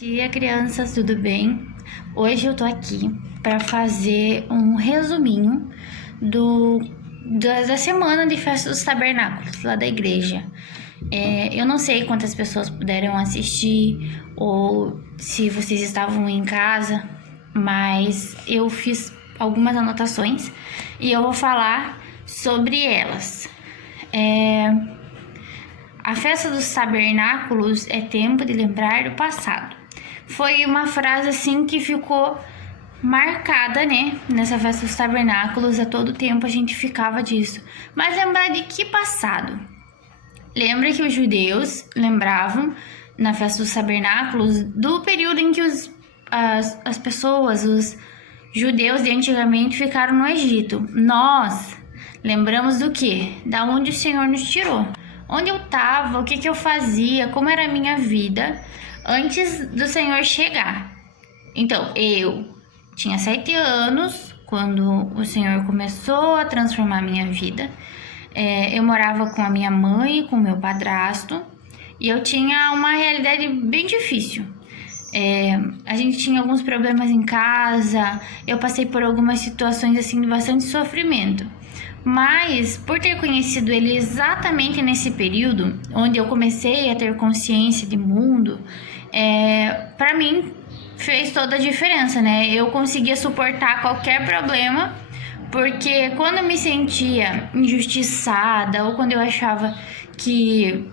Bom dia, crianças, tudo bem? Hoje eu tô aqui para fazer um resuminho da semana de Festa dos Tabernáculos lá da igreja. Eu não sei quantas pessoas puderam assistir ou se vocês estavam em casa, mas eu fiz algumas anotações e eu vou falar sobre elas. A Festa dos Tabernáculos é tempo de lembrar do passado. Foi uma frase assim que ficou marcada, né? Nessa Festa dos Tabernáculos, a todo tempo a gente ficava disso. Mas lembrar de que passado? Lembra que os judeus lembravam na Festa dos Tabernáculos do período em que as pessoas, os judeus de antigamente ficaram no Egito. Nós lembramos do quê? Da onde o Senhor nos tirou. Onde eu estava, o que eu fazia, como era a minha vida antes do Senhor chegar. Então, eu tinha 7 anos quando o Senhor começou a transformar a minha vida. Eu morava com a minha mãe, com o meu padrasto, e eu tinha uma realidade bem difícil. A gente tinha alguns problemas em casa, eu passei por algumas situações assim de bastante sofrimento. Mas, por ter conhecido ele exatamente nesse período, onde eu comecei a ter consciência de mundo, para mim fez toda a diferença, né? Eu conseguia suportar qualquer problema, porque quando eu me sentia injustiçada ou quando eu achava que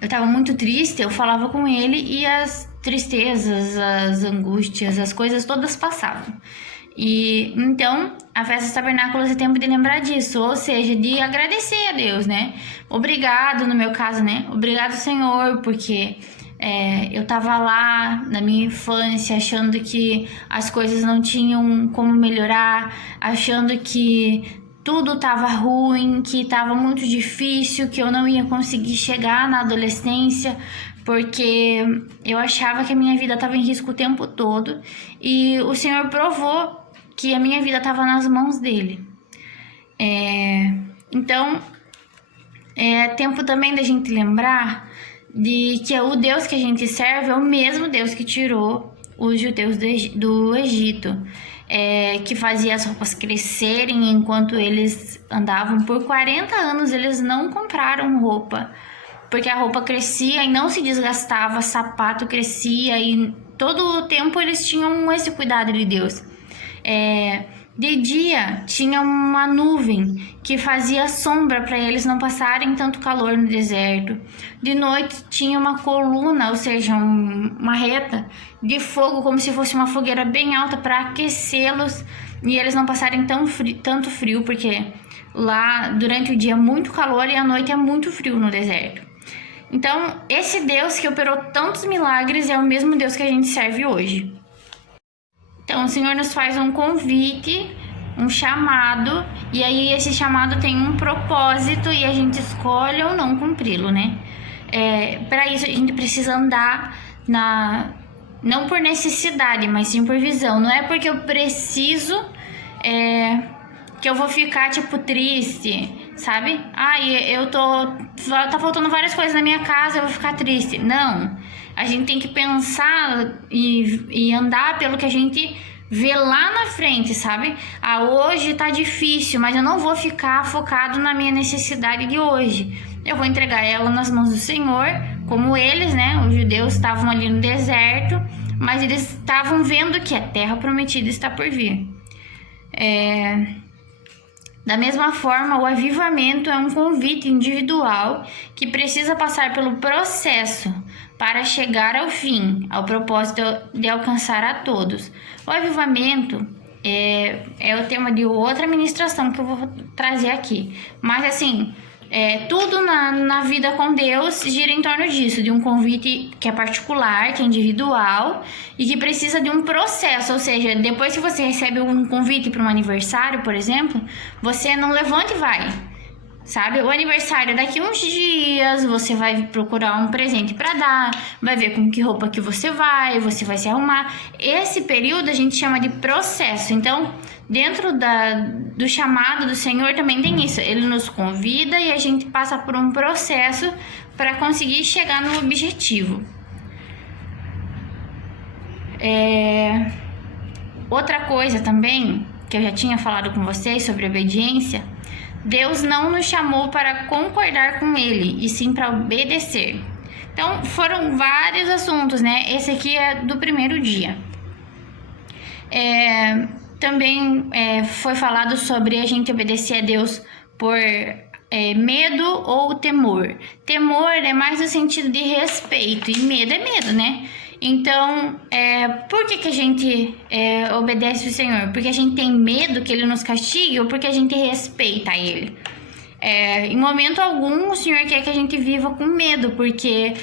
eu estava muito triste, eu falava com ele e as tristezas, as angústias, as coisas todas passavam. E então a Festa dos Tabernáculos é tempo de lembrar disso, ou seja, de agradecer a Deus, né? Obrigado, no meu caso, né? Obrigado, Senhor, porque eu tava lá na minha infância achando que as coisas não tinham como melhorar, achando que tudo tava ruim, que tava muito difícil, que eu não ia conseguir chegar na adolescência, porque eu achava que a minha vida estava em risco o tempo todo, e o Senhor provou que a minha vida estava nas mãos dele. Então, é tempo também da gente lembrar de que o Deus que a gente serve é o mesmo Deus que tirou os judeus do Egito, que fazia as roupas crescerem enquanto eles andavam. Por 40 anos eles não compraram roupa, porque a roupa crescia e não se desgastava, sapato crescia e todo o tempo eles tinham esse cuidado de Deus. De dia tinha uma nuvem que fazia sombra para eles não passarem tanto calor no deserto. De noite tinha uma coluna, ou seja, uma reta de fogo, como se fosse uma fogueira bem alta para aquecê-los e eles não passarem tanto frio, porque lá durante o dia é muito calor e à noite é muito frio no deserto. Então, esse Deus que operou tantos milagres é o mesmo Deus que a gente serve hoje. Então, o Senhor nos faz um convite, um chamado, e aí esse chamado tem um propósito e a gente escolhe ou não cumpri-lo, né? Para isso, a gente precisa andar não por necessidade, mas sim por visão. Não é porque eu preciso que eu vou ficar, tipo, triste, sabe? Tá faltando várias coisas na minha casa, eu vou ficar triste. Não, a gente tem que pensar e andar pelo que a gente vê lá na frente, sabe? Hoje tá difícil, mas eu não vou ficar focado na minha necessidade de hoje. Eu vou entregar ela nas mãos do Senhor, como eles, né? Os judeus estavam ali no deserto, mas eles estavam vendo que a terra prometida está por vir. Da mesma forma, o avivamento é um convite individual que precisa passar pelo processo para chegar ao fim, ao propósito de alcançar a todos. O avivamento é o tema de outra ministração que eu vou trazer aqui. Mas assim, tudo na vida com Deus gira em torno disso, de um convite que é particular, que é individual e que precisa de um processo. Ou seja, depois que você recebe um convite para um aniversário, por exemplo, você não levanta e vai, sabe? O aniversário daqui uns dias, você vai procurar um presente para dar, vai ver com que roupa que você vai se arrumar. Esse período a gente chama de processo. Então, dentro do chamado do Senhor também tem isso. Ele nos convida e a gente passa por um processo para conseguir chegar no objetivo. Outra coisa também, que eu já tinha falado com vocês sobre obediência, Deus não nos chamou para concordar com Ele, e sim para obedecer. Então, foram vários assuntos, né? Esse aqui é do primeiro dia. Também foi falado sobre a gente obedecer a Deus por medo ou temor. Temor é mais no sentido de respeito, e medo é medo, né? Então, por que a gente obedece o Senhor? Porque a gente tem medo que Ele nos castigue ou porque a gente respeita Ele? Em momento algum, o Senhor quer que a gente viva com medo, porque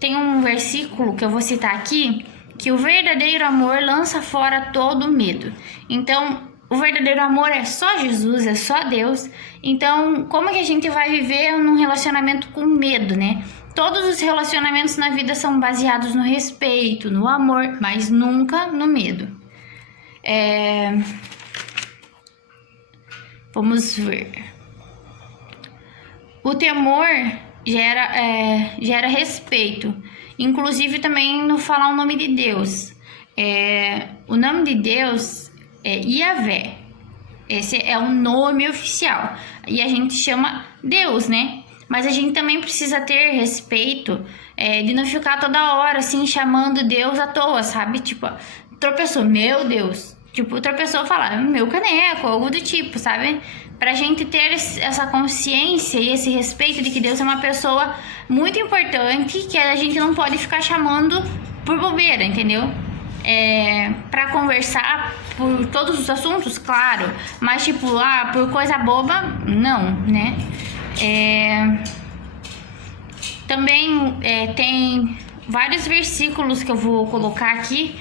tem um versículo que eu vou citar aqui, que o verdadeiro amor lança fora todo medo. Então, o verdadeiro amor é só Jesus, é só Deus. Então, como que a gente vai viver num relacionamento com medo, né? Todos os relacionamentos na vida são baseados no respeito, no amor, mas nunca no medo. Vamos ver. O temor gera respeito, inclusive também no falar o nome de Deus. O nome de Deus é Yahvé. Esse é o nome oficial. E a gente chama Deus, né? Mas a gente também precisa ter respeito de não ficar toda hora assim chamando Deus à toa, sabe? Tipo, tropeçou, meu Deus. Tipo, tropeçou, falar meu caneco, algo do tipo, sabe? Pra gente ter essa consciência e esse respeito de que Deus é uma pessoa muito importante, que a gente não pode ficar chamando por bobeira, entendeu? Pra conversar por todos os assuntos, claro, mas tipo, por coisa boba, não, né? Também tem vários versículos que eu vou colocar aqui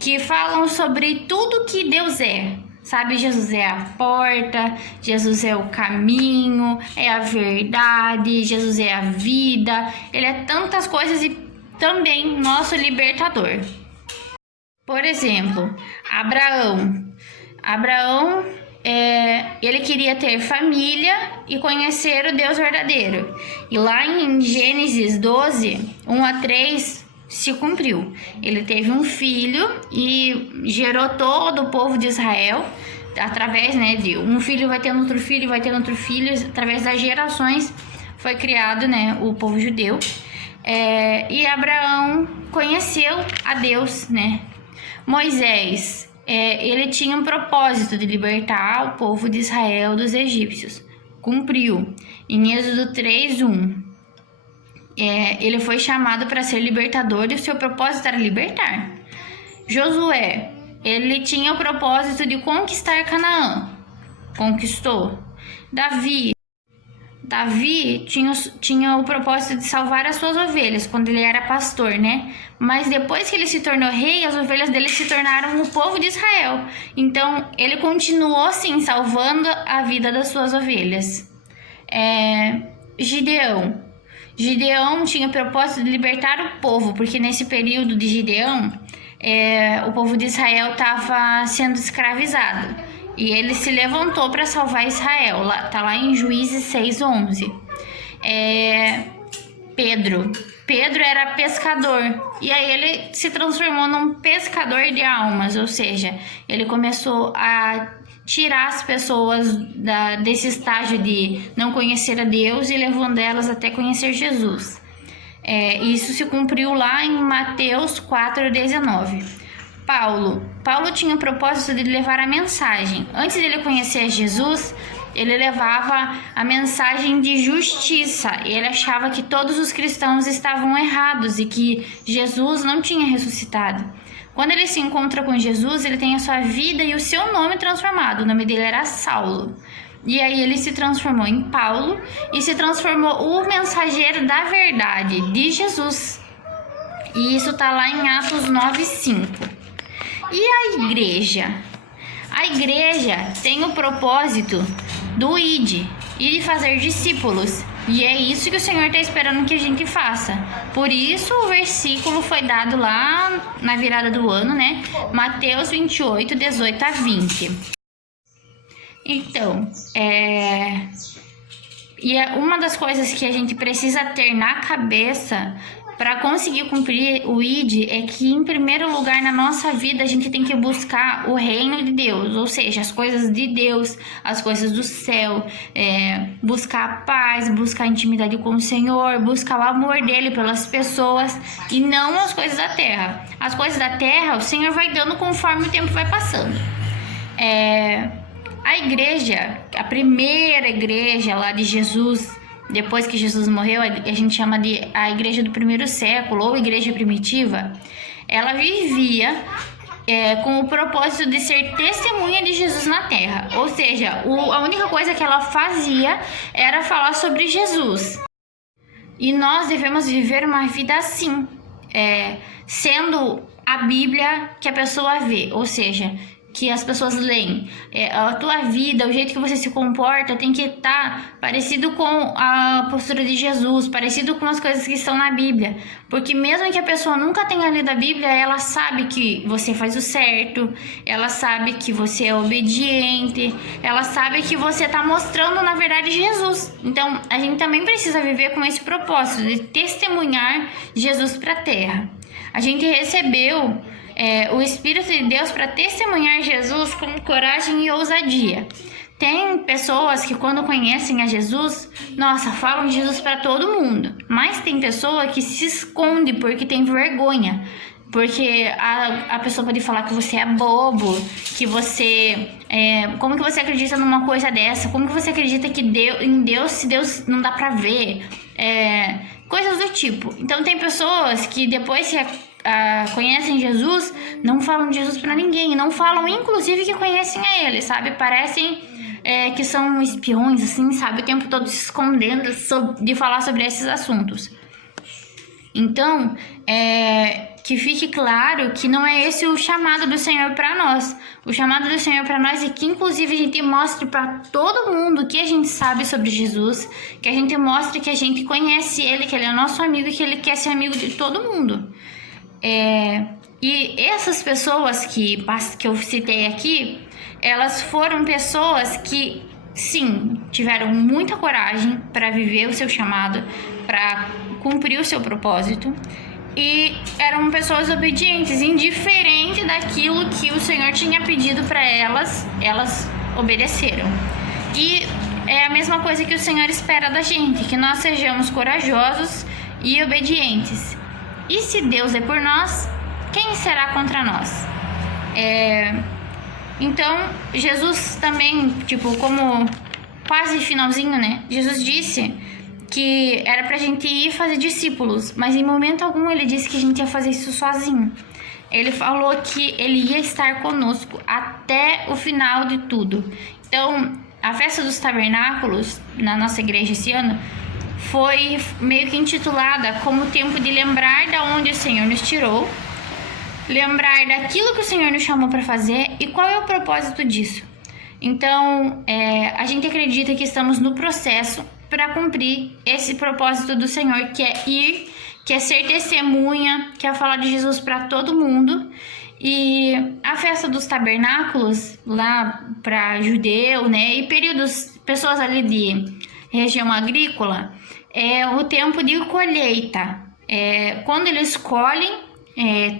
que falam sobre tudo que Deus é. Sabe, Jesus é a porta, Jesus é o caminho, é a verdade, Jesus é a vida. Ele é tantas coisas e também nosso libertador. Por exemplo, Abraão, ele queria ter família e conhecer o Deus verdadeiro. E lá em Gênesis 12, 1-3, se cumpriu. Ele teve um filho e gerou todo o povo de Israel através, né, de um filho vai tendo outro filho, vai tendo outro filho, através das gerações foi criado, né, o povo judeu. E Abraão conheceu a Deus, né? Moisés, ele tinha um propósito de libertar o povo de Israel dos egípcios. Cumpriu. Em Êxodo 3:1. Ele foi chamado para ser libertador e o seu propósito era libertar. Josué, ele tinha o propósito de conquistar Canaã. Conquistou. Davi tinha o propósito de salvar as suas ovelhas quando ele era pastor, né? Mas depois que ele se tornou rei, as ovelhas dele se tornaram o povo de Israel. Então, ele continuou, sim, salvando a vida das suas ovelhas. Gideão tinha o propósito de libertar o povo, porque nesse período de Gideão, o povo de Israel estava sendo escravizado. E ele se levantou para salvar Israel. Tá lá em Juízes 6:11. Pedro era pescador. E aí ele se transformou num pescador de almas. Ou seja, ele começou a tirar as pessoas desse estágio de não conhecer a Deus e levando elas até conhecer Jesus. Isso se cumpriu lá em Mateus 4:19. Paulo tinha o propósito de levar a mensagem. Antes dele conhecer Jesus, ele levava a mensagem de justiça. Ele achava que todos os cristãos estavam errados e que Jesus não tinha ressuscitado. Quando ele se encontra com Jesus, ele tem a sua vida e o seu nome transformado. O nome dele era Saulo. E aí ele se transformou em Paulo e se transformou o mensageiro da verdade de Jesus. E isso está lá em Atos 9:5. E a igreja? A igreja tem o propósito do id e de fazer discípulos. E é isso que o Senhor está esperando que a gente faça. Por isso o versículo foi dado lá na virada do ano, né? Mateus 28:18-20. Então, uma das coisas que a gente precisa ter na cabeça para conseguir cumprir o ID é que, em primeiro lugar, na nossa vida, a gente tem que buscar o reino de Deus, ou seja, as coisas de Deus, as coisas do céu, buscar a paz, buscar a intimidade com o Senhor, buscar o amor dele pelas pessoas e não as coisas da terra. As coisas da terra, o Senhor vai dando conforme o tempo vai passando. A igreja, a primeira igreja lá de Jesus, depois que Jesus morreu, a gente chama de a igreja do primeiro século, ou igreja primitiva, ela vivia com o propósito de ser testemunha de Jesus na terra. Ou seja, a única coisa que ela fazia era falar sobre Jesus. E nós devemos viver uma vida assim, sendo a Bíblia que a pessoa vê, ou seja, que as pessoas leem. A tua vida, o jeito que você se comporta tem que estar parecido com a postura de Jesus, parecido com as coisas que estão na Bíblia. Porque mesmo que a pessoa nunca tenha lido a Bíblia, ela sabe que você faz o certo, ela sabe que você é obediente, ela sabe que você está mostrando, na verdade, Jesus. Então, a gente também precisa viver com esse propósito de testemunhar Jesus para a terra. A gente recebeu o Espírito de Deus para testemunhar Jesus com coragem e ousadia. Tem pessoas que, quando conhecem a Jesus, falam de Jesus para todo mundo. Mas tem pessoa que se esconde porque tem vergonha. Porque a pessoa pode falar que você é bobo, que você... como que você acredita numa coisa dessa? Como que você acredita que em Deus, se Deus não dá para ver? Coisas do tipo. Então tem pessoas que depois conhecem Jesus, não falam de Jesus pra ninguém, não falam inclusive que conhecem a ele, sabe? Parecem que são espiões, assim, sabe? O tempo todo se escondendo de falar sobre esses assuntos. Então, que fique claro que não é esse o chamado do Senhor para nós. O chamado do Senhor para nós é que, inclusive, a gente mostre para todo mundo que a gente sabe sobre Jesus, que a gente mostre que a gente conhece ele, que ele é nosso amigo e que ele quer ser amigo de todo mundo. E essas pessoas que eu citei aqui, elas foram pessoas que, sim, tiveram muita coragem para viver o seu chamado, para cumprir o seu propósito, e eram pessoas obedientes, indiferente daquilo que o Senhor tinha pedido para elas obedeceram. E é a mesma coisa que o Senhor espera da gente, que nós sejamos corajosos e obedientes. E se Deus é por nós, quem será contra nós? Então, Jesus também, como quase finalzinho, né? Jesus disse que era pra gente ir fazer discípulos, mas em momento algum ele disse que a gente ia fazer isso sozinho. Ele falou que ele ia estar conosco até o final de tudo. Então, a festa dos tabernáculos na nossa igreja esse ano foi meio que intitulada como tempo de lembrar de onde o Senhor nos tirou, lembrar daquilo que o Senhor nos chamou para fazer e qual é o propósito disso. Então, a gente acredita que estamos no processo para cumprir esse propósito do Senhor, que é ir, que é ser testemunha, que é falar de Jesus para todo mundo. E a festa dos tabernáculos, lá para judeu, né, e pessoas ali de região agrícola, é o tempo de colheita. Quando eles colhem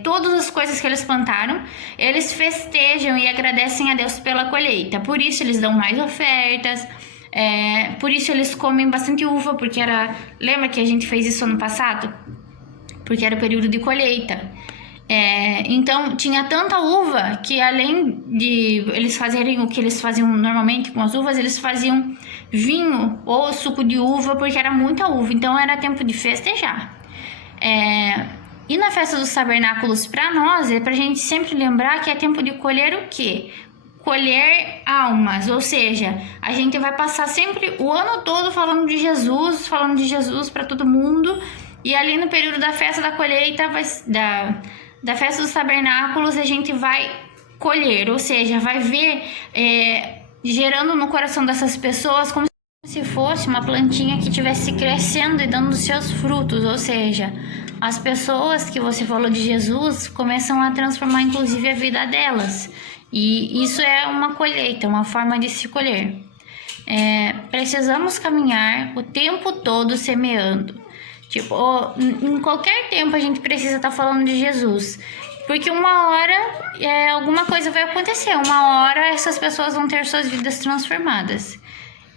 todas as coisas que eles plantaram, eles festejam e agradecem a Deus pela colheita. Por isso eles dão mais ofertas, por isso eles comem bastante uva, porque lembra que a gente fez isso ano passado? Porque era o período de colheita. Então tinha tanta uva que, além de eles fazerem o que eles faziam normalmente com as uvas, eles faziam vinho ou suco de uva, porque era muita uva. Então era tempo de festejar. E na festa dos tabernáculos, para nós, é pra gente sempre lembrar que é tempo de colher o quê? Colher almas, ou seja, a gente vai passar sempre o ano todo falando de Jesus para todo mundo, e ali no período da festa da colheita, da festa dos tabernáculos, a gente vai colher, ou seja, vai ver gerando no coração dessas pessoas como se fosse uma plantinha que estivesse crescendo e dando seus frutos, ou seja, as pessoas que você falou de Jesus começam a transformar inclusive a vida delas, e isso é uma colheita, uma forma de se colher. Precisamos caminhar o tempo todo semeando, Tipo, em qualquer tempo a gente precisa estar falando de Jesus. Porque uma hora alguma coisa vai acontecer. Uma hora essas pessoas vão ter suas vidas transformadas.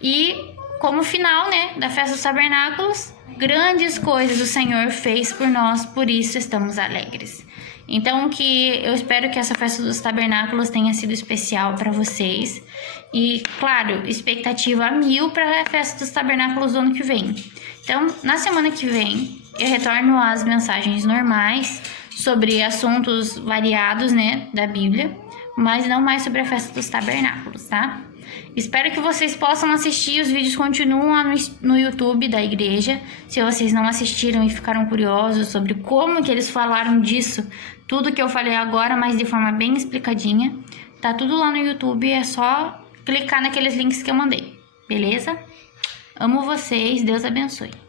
E como final, né, da festa dos tabernáculos, grandes coisas o Senhor fez por nós, por isso estamos alegres. Então, eu espero que essa festa dos tabernáculos tenha sido especial para vocês. E, claro, expectativa a 1000 para a festa dos tabernáculos do ano que vem. Então, na semana que vem, eu retorno às mensagens normais sobre assuntos variados, né, da Bíblia, mas não mais sobre a festa dos tabernáculos, tá? Espero que vocês possam assistir, os vídeos continuam lá no YouTube da igreja. Se vocês não assistiram e ficaram curiosos sobre como que eles falaram disso, tudo que eu falei agora, mas de forma bem explicadinha, tá tudo lá no YouTube, é só clicar naqueles links que eu mandei, beleza? Amo vocês, Deus abençoe.